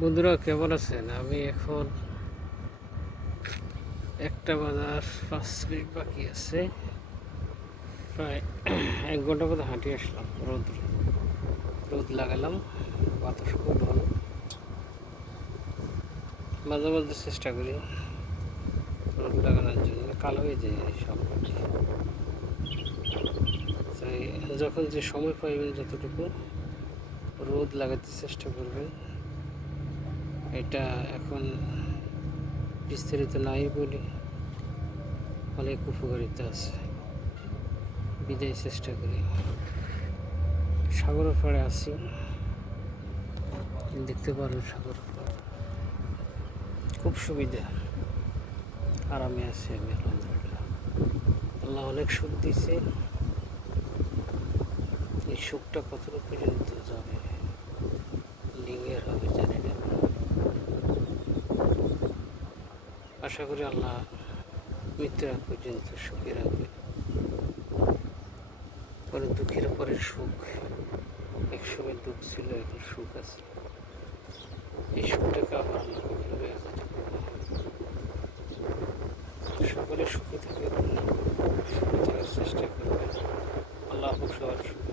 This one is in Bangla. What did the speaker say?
বন্ধুরা কেমন আছেন? আমি এখন 1:05 বাকি আছে, প্রায় 1 ঘন্টা মতো হাঁটি আসলাম। রোদ লাগালাম, বাতাস খুব ভালো। মাঝে মাঝে চেষ্টা করি রোদ লাগানোর জন্য, কালো হয়ে যায় সব মাটি। তাই যখন যে সময় পাইবেন যতটুকু রোদ লাগাতে চেষ্টা করবেন। এটা এখন বিস্তারিত নাই বলি অনেক উপকারিতা আছে, বিদায় চেষ্টা করি। সাগরের পাড়ে আছি, দেখতে পারেন সাগরের পাড় খুব সুবিধা, আরামে আছি আমি আলহামদুলিল্লাহ। আল্লাহ অনেক সুখ দিছে, এই সুখটা কতটুকু পর্যন্ত যাবে, লিঙ্গের হবে জানি না। আশা করি আল্লাহ মৃত্যুর আগ পর্যন্ত সুখে রাখবে। পরে দুঃখের পরে সুখ, একসময় দুঃখ ছিল, এখন সুখ আছে। এই সুখটাকে আবার আল্লাহ কখনো ব্যাঘাত করবে না। সকলে সুখে থাকবে, সুখে থাকার চেষ্টা করবে। আল্লাহ সবার সুখ